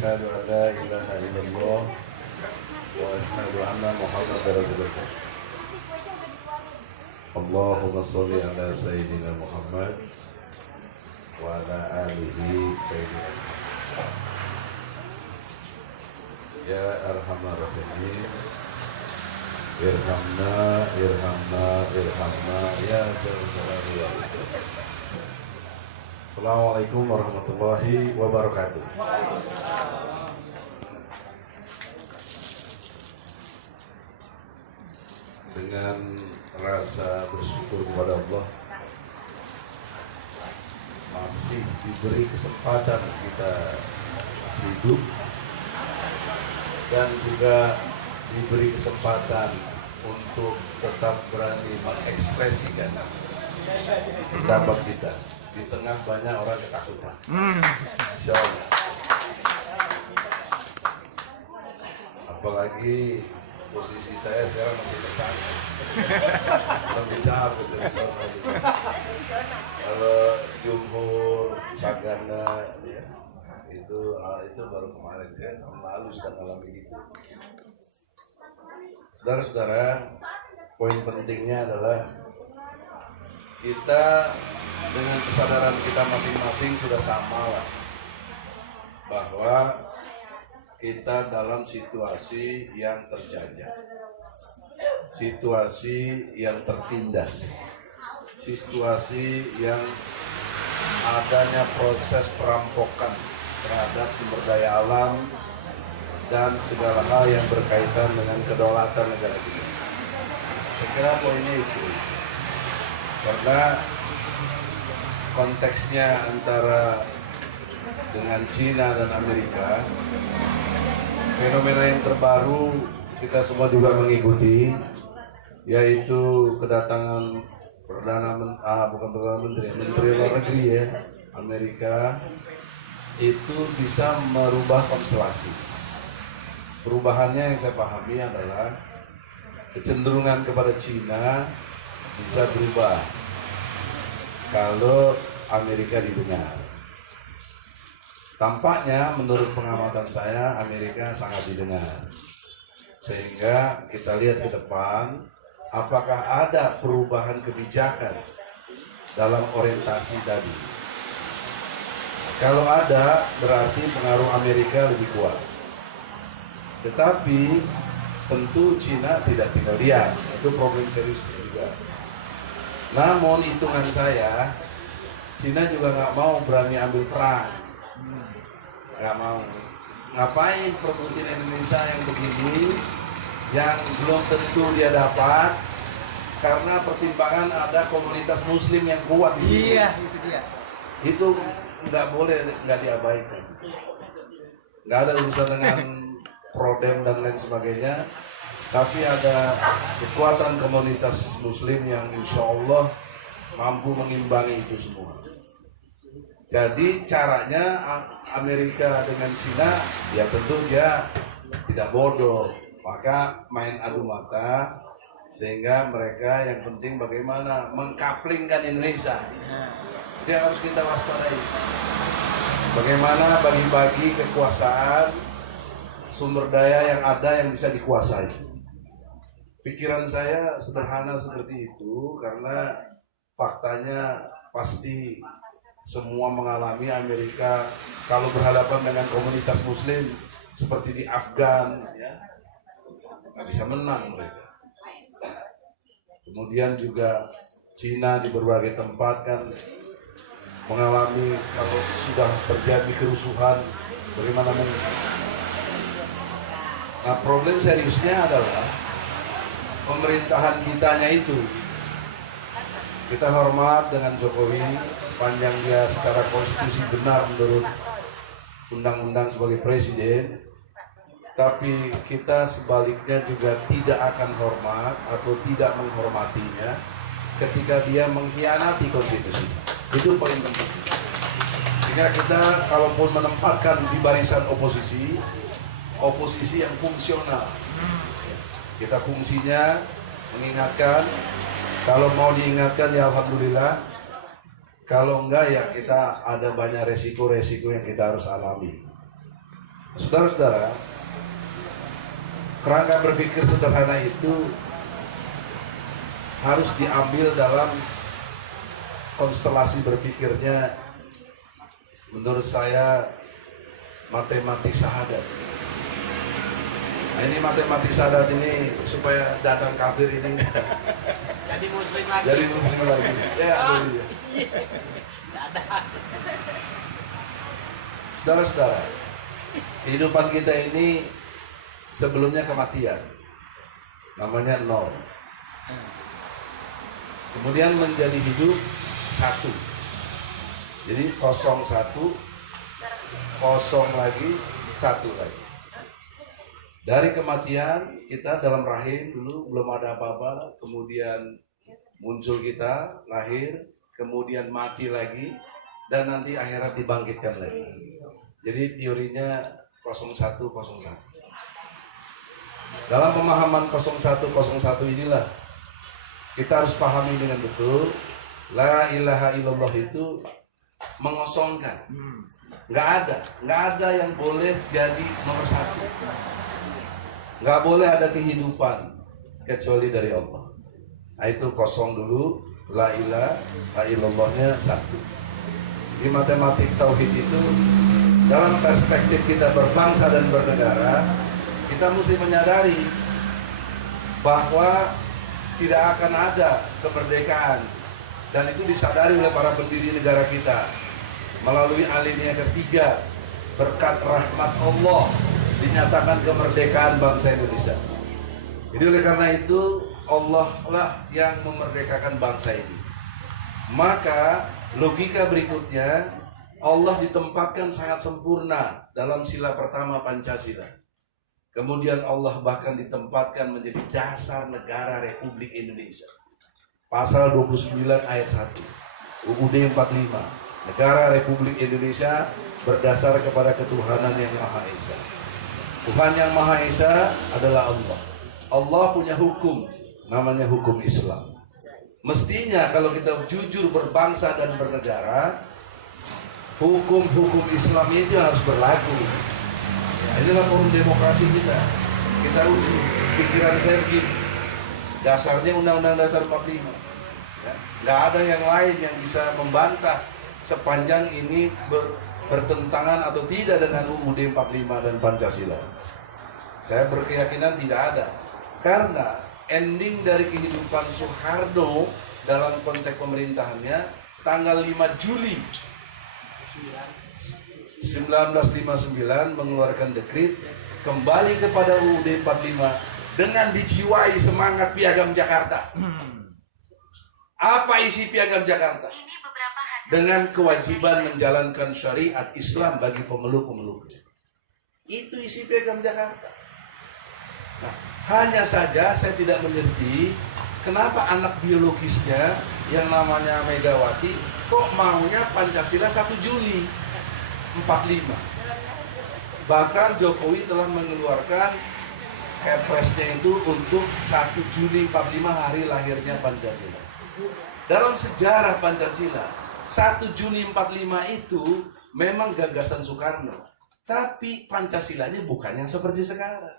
أشهد أن لا إله إلا الله وأشهد أن محمدا رسول الله. اللهم صل على سيدنا محمد وعلى آله سيدنا يا أرحم الراحمين irhamna irhamna irhamna ya dzal jalali wal ikram. Assalamualaikum warahmatullahi wabarakatuh. Dengan rasa bersyukur kepada Allah masih diberi kesempatan kita hidup dan juga diberi kesempatan untuk tetap berani mengekspresikan pendapat kita di tengah banyak orang ketakutan. Insya Allah. Apalagi posisi saya sekarang masih tersangka. Belum dicabut. Kalau jumhur, saganda, ya, itu baru kemarin, ya, tahun lalu sudah mengalami gitu. Saudara-saudara, poin pentingnya adalah kita dengan kesadaran kita masing-masing sudah sama lah, bahwa kita dalam situasi yang terjajah, situasi yang tertindas, situasi yang adanya proses perampokan terhadap sumber daya alam dan segala hal yang berkaitan dengan kedaulatan negara kita. Saya kira poinnya itu, karena konteksnya antara dengan Cina dan Amerika, fenomena yang terbaru kita semua juga mengikuti, yaitu kedatangan Menteri Luar Negeri ya, Amerika, itu bisa merubah konstelasi. Perubahannya yang saya pahami adalah kecenderungan kepada Cina bisa berubah kalau Amerika didengar. Tampaknya menurut pengamatan saya Amerika sangat didengar. Sehingga kita lihat ke depan apakah ada perubahan kebijakan dalam orientasi tadi. Kalau ada, berarti pengaruh Amerika lebih kuat. Tetapi tentu Cina tidak tinggal diam, itu problem serius juga. Namun hitungan saya, Cina juga nggak mau berani ambil perang, nggak mau. Ngapain perbutin Indonesia yang begini, yang belum tentu dia dapat, karena pertimbangan ada komunitas Muslim yang kuat di sini. Iya, itu dia. Itu nggak boleh, nggak diabaikan. Nggak ada urusan dengan Prodem dan lain sebagainya, tapi ada kekuatan komunitas Muslim yang insya Allah mampu mengimbangi itu semua. Jadi caranya Amerika dengan Cina, ya tentu dia tidak bodoh, maka main adu mata, sehingga mereka yang penting bagaimana mengkaplingkan Indonesia. Itu yang harus kita waspadai. Bagaimana bagi-bagi kekuasaan, sumber daya yang ada yang bisa dikuasai. Pikiran saya sederhana seperti itu karena faktanya pasti semua mengalami. Amerika kalau berhadapan dengan komunitas Muslim seperti di Afgan, ya, nggak bisa menang mereka. Kemudian juga Cina di berbagai tempat kan mengalami, kalau sudah terjadi kerusuhan, bagaimana Nah, problem seriusnya adalah pemerintahan kitanya itu. Kita hormat dengan Jokowi sepanjang dia secara konstitusi benar menurut undang-undang sebagai presiden, tapi kita sebaliknya juga tidak akan hormat atau tidak menghormatinya ketika dia mengkhianati konstitusi. Itu poin penting. Sehingga kita kalaupun menempatkan di barisan oposisi yang fungsional, kita fungsinya mengingatkan, kalau mau diingatkan ya alhamdulillah, kalau enggak ya kita ada banyak resiko-resiko yang kita harus alami. Saudara-saudara, kerangka berpikir sederhana itu harus diambil dalam konstelasi berpikirnya, menurut saya, matematik syahadat. Nah, ini matematik syahadat ini supaya datang kafir ini jadi muslim lagi. jadi muslim lagi. Ya, saudara-saudara, kehidupan kita ini sebelumnya kematian, namanya nol. Kemudian menjadi hidup satu. Jadi kosong satu, kosong lagi, satu lagi. Dari kematian kita dalam rahim dulu belum ada apa-apa, kemudian muncul kita, lahir, kemudian mati lagi, dan nanti akhirat dibangkitkan lagi. Jadi teorinya 0101. Dalam pemahaman 0101 inilah kita harus pahami dengan betul, la ilaha illallah itu mengosongkan. Nggak ada yang boleh jadi nomor satu. Nggak boleh ada kehidupan kecuali dari Allah. Nah, itu kosong dulu, la ilaha illallahnya satu. Di matematik tauhid itu, dalam perspektif kita berbangsa dan bernegara, kita mesti menyadari bahwa tidak akan ada kemerdekaan, dan itu disadari oleh para pendiri negara kita melalui alinea ketiga, berkat rahmat Allah dinyatakan kemerdekaan bangsa Indonesia. Jadi oleh karena itu Allah lah yang memerdekakan bangsa ini. Maka logika berikutnya, Allah ditempatkan sangat sempurna dalam sila pertama Pancasila. Kemudian Allah bahkan ditempatkan menjadi dasar negara Republik Indonesia. Pasal 29 ayat 1 UUD 45, negara Republik Indonesia berdasar kepada ketuhanan yang Maha Esa. Tuhan yang Maha Esa adalah Allah. Allah punya hukum, namanya hukum Islam. Mestinya kalau kita jujur berbangsa dan bernegara, hukum-hukum Islam itu harus berlaku. Inilah forum demokrasi kita. Kita uji pikiran saya begini. Dasarnya Undang-Undang Dasar 45. Ya, nggak ada yang lain yang bisa membantah sepanjang ini bertentangan atau tidak dengan UUD 45 dan Pancasila. Saya berkeyakinan tidak ada. Karena ending dari kehidupan Soeharto dalam konteks pemerintahannya tanggal 5 Juli 1959 mengeluarkan dekrit kembali kepada UUD 45 dengan dijiwai semangat Piagam Jakarta. Apa isi Piagam Jakarta? Dengan kewajiban menjalankan syariat Islam bagi pemeluk-pemeluknya. Itu isi Piagam Jakarta. Nah, hanya saja saya tidak mengerti kenapa anak biologisnya yang namanya Megawati kok maunya Pancasila 1 Juli 45. Bahkan Jokowi telah mengeluarkan Kepresnya itu untuk 1 Juli 45 hari lahirnya Pancasila. Dalam sejarah Pancasila, 1 Juni 45 itu memang gagasan Soekarno. Tapi Pancasilanya bukan yang seperti sekarang.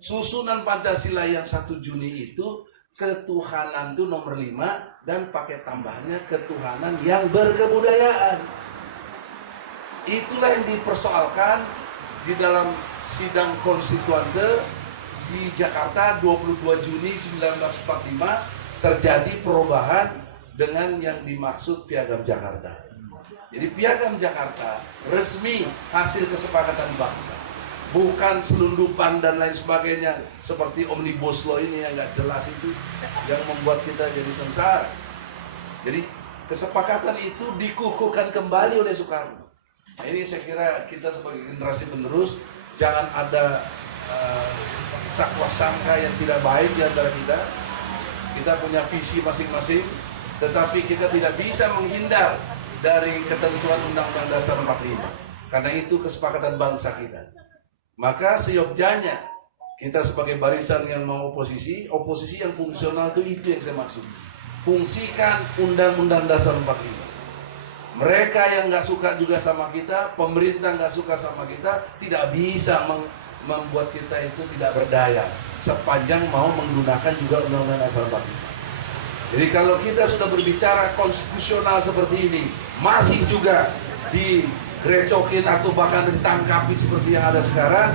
Susunan Pancasila yang 1 Juni itu ketuhanan itu nomor 5 dan pakai tambahannya ketuhanan yang berkebudayaan. Itulah yang dipersoalkan di dalam sidang konstituante di Jakarta 22 Juni 1945 terjadi perubahan dengan yang dimaksud Piagam Jakarta. Jadi Piagam Jakarta resmi hasil kesepakatan bangsa, bukan selundupan dan lain sebagainya seperti Omnibus Law ini yang nggak jelas itu yang membuat kita jadi sengsara. Jadi kesepakatan itu dikukuhkan kembali oleh Soekarno. Nah, ini saya kira kita sebagai generasi penerus jangan ada sakwa sangka yang tidak baik di antara kita. Kita punya visi masing-masing, tetapi kita tidak bisa menghindar dari ketentuan Undang-Undang Dasar 45. Karena itu kesepakatan bangsa kita. Maka seyogyanya kita sebagai barisan yang mau oposisi yang fungsional itu yang saya maksud. Fungsikan Undang-Undang Dasar 45. Mereka yang nggak suka juga sama kita, pemerintah nggak suka sama kita, tidak bisa membuat kita itu tidak berdaya sepanjang mau menggunakan juga Undang-Undang Dasar 45. Jadi kalau kita sudah berbicara konstitusional seperti ini, masih juga digerecokin atau bahkan ditangkapin seperti yang ada sekarang,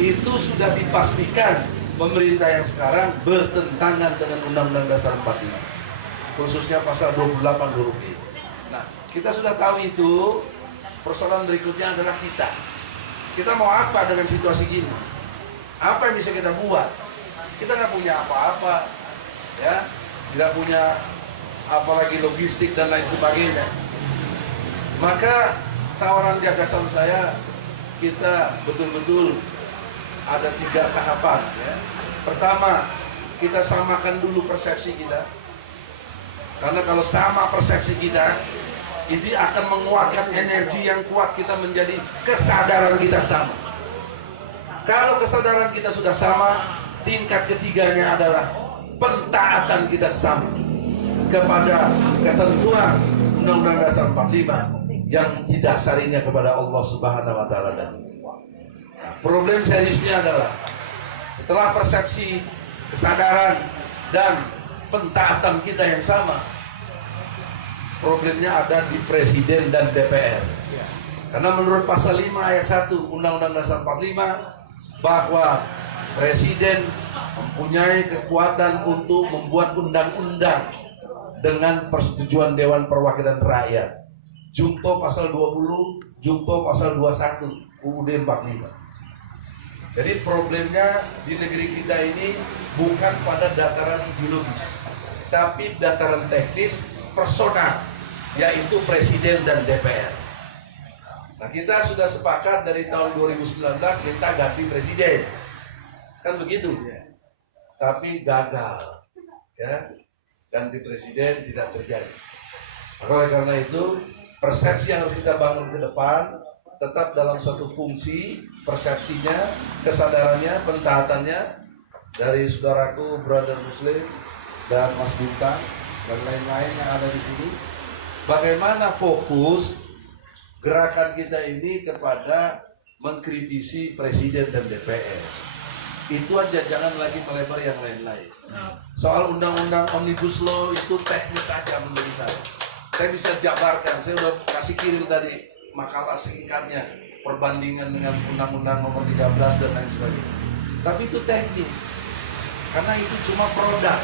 itu sudah dipastikan pemerintah yang sekarang bertentangan dengan Undang-Undang Dasar 45, khususnya pasal 28 huruf I. Nah, kita sudah tahu itu. Persoalan berikutnya adalah kita mau apa dengan situasi gini? Apa yang bisa kita buat? Kita nggak punya apa-apa, ya, tidak punya apalagi logistik dan lain sebagainya. Maka tawaran gagasan saya, kita betul-betul ada 3 tahapan, ya. Pertama, kita samakan dulu persepsi kita. Karena kalau sama persepsi kita, ini akan menguatkan energi yang kuat kita menjadi kesadaran kita sama. Kalau kesadaran kita sudah sama, tingkat ketiganya adalah pentaatan kita sama kepada ketentuan Undang-Undang Dasar 45 yang didasarinya kepada Allah Subhanahu wa taala. Nah, problem seriusnya adalah setelah persepsi, kesadaran dan pentaatan kita yang sama, problemnya ada di Presiden dan DPR. Karena menurut pasal 5 ayat 1 Undang-Undang Dasar 45 bahwa Presiden mempunyai kekuatan untuk membuat undang-undang dengan persetujuan Dewan Perwakilan Rakyat. Jungto pasal 20, Jungto pasal 21 UUD 45. Jadi problemnya di negeri kita ini bukan pada dataran ideologis, tapi dataran teknis personal, yaitu Presiden dan DPR. Nah, kita sudah sepakat dari tahun 2019 kita ganti Presiden, kan begitu? Tapi gagal, ya, ganti Presiden tidak terjadi. Maka oleh karena itu persepsi yang harus kita bangun ke depan tetap dalam satu fungsi, persepsinya, kesadarannya, pentaatannya dari saudaraku, brother Muslim dan Mas Bintang dan lain-lain yang ada di sini. Bagaimana fokus gerakan kita ini kepada mengkritisi Presiden dan DPR. Itu aja, jangan lagi melebar yang lain-lain. Soal undang-undang Omnibus Law itu teknis saja menurut saya. Saya bisa jabarkan, saya udah kasih kirim tadi makalah singkatnya, perbandingan dengan Undang-Undang Nomor 13 dan lain sebagainya. Tapi itu teknis, karena itu cuma produk.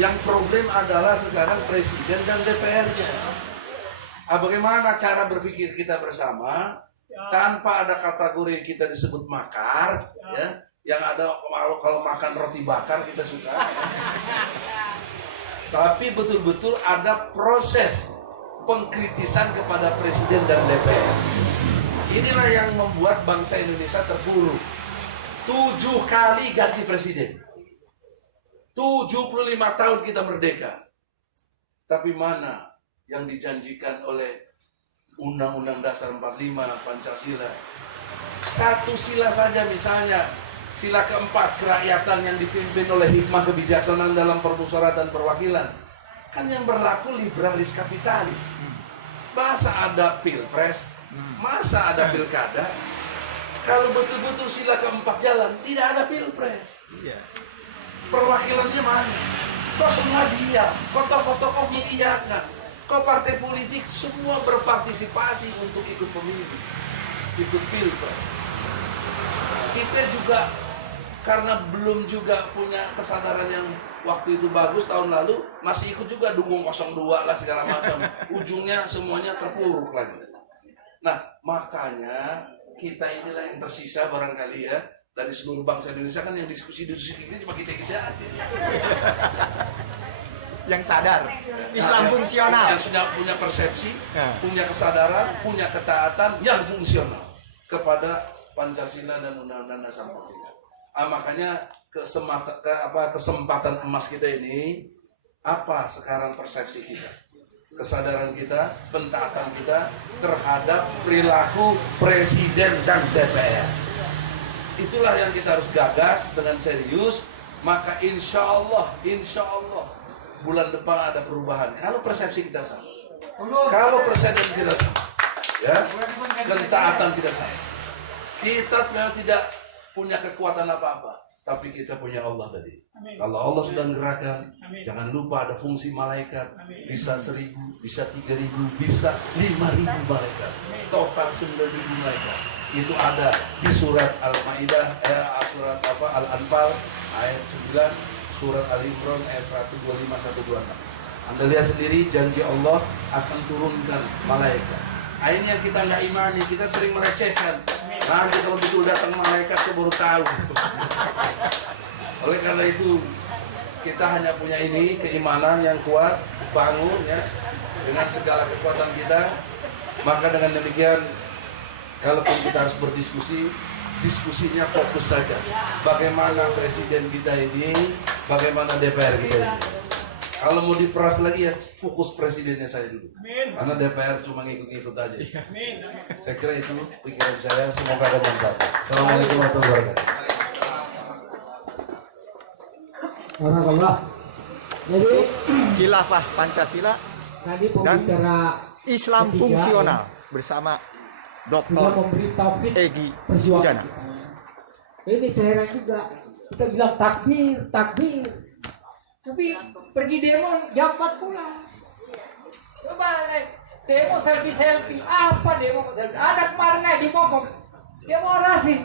Yang problem adalah sekarang Presiden dan DPR-nya. Bagaimana cara berpikir kita bersama tanpa ada kategori kita disebut makar, ya, yang ada kalau makan roti bakar kita suka, tapi betul-betul ada proses pengkritisan kepada Presiden dan DPR. Inilah yang membuat bangsa Indonesia terpuruk. 7 kali ganti Presiden, 75 tahun kita merdeka, tapi mana yang dijanjikan oleh Undang-Undang Dasar 45 Pancasila? Satu sila saja, misalnya sila keempat, kerakyatan yang dipimpin oleh hikmah kebijaksanaan dalam permusyawaratan perwakilan, kan yang berlaku liberalis kapitalis. Masa ada pilpres, masa ada pilkada? Kalau betul-betul sila keempat jalan, tidak ada pilpres. Perwakilannya mana? Kok semua diam? Kok tokoh-tokoh mengiyakan? Kok partai politik semua berpartisipasi untuk ikut pemilu, ikut pilpres? Kita juga karena belum juga punya kesadaran yang waktu itu bagus tahun lalu, masih ikut juga dukung 02 lah segala macam. Ujungnya semuanya terpuruk lagi. Nah, makanya kita inilah yang tersisa barangkali ya, dari seluruh bangsa Indonesia. Kan yang diskusi ini cuma kita-kita aja. Yang sadar, Islam fungsional, yang sudah punya persepsi, punya kesadaran, punya ketaatan yang fungsional kepada Pancasila dan Undang-Undang Dasar 45. Makanya kesempatan emas kita ini, apa sekarang persepsi kita, kesadaran kita, pentaatan kita terhadap perilaku Presiden dan DPR. Itulah yang kita harus gagas dengan serius. Maka insya Allah bulan depan ada perubahan kalau persepsi kita sama. Kalau presiden tidak sama, ya, ketaatan tidak sama. Kita memang tidak punya kekuatan apa-apa, tapi kita punya Allah tadi. Kalau Allah sudah gerakan, jangan lupa ada fungsi malaikat. Bisa 1.000, bisa 3.000, bisa 5.000 malaikat. Total 9.000 malaikat. Itu ada di surat Al-Maidah, surat Al-Anfal ayat 9, surat Al-Imran ayat 125-126. Anda lihat sendiri janji Allah akan turunkan malaikat. Ini yang kita nggak imani, kita sering melecehkan. Nanti kalau betul datang malaikat, kita baru tahu. Oleh karena itu, kita hanya punya ini keimanan yang kuat, bangun ya dengan segala kekuatan kita. Maka dengan demikian, kalaupun kita harus berdiskusi, diskusinya fokus saja. Bagaimana presiden kita ini, bagaimana DPR kita ini. Kalau mau diperas lagi ya fokus presidennya saya dulu. Karena DPR cuma ngikut-ngikut aja. Saya kira itu pikiran saya. Semoga ada manfaat. Assalamualaikum warahmatullahi wabarakatuh. Alhamdulillah. Jadi Khilafah Pancasila tadi dan pembicara Islam ketiga, fungsional bersama sudah Dr. memberi tauhid Egy perjuangan. Sujana. Ini saya heran juga. Kita bilang takbir, takbir. Tapi pergi demo jam 4 pulang. Coba demo selfie. Apa demo selfie? Ada kemarin di Bogor. Demokrasi.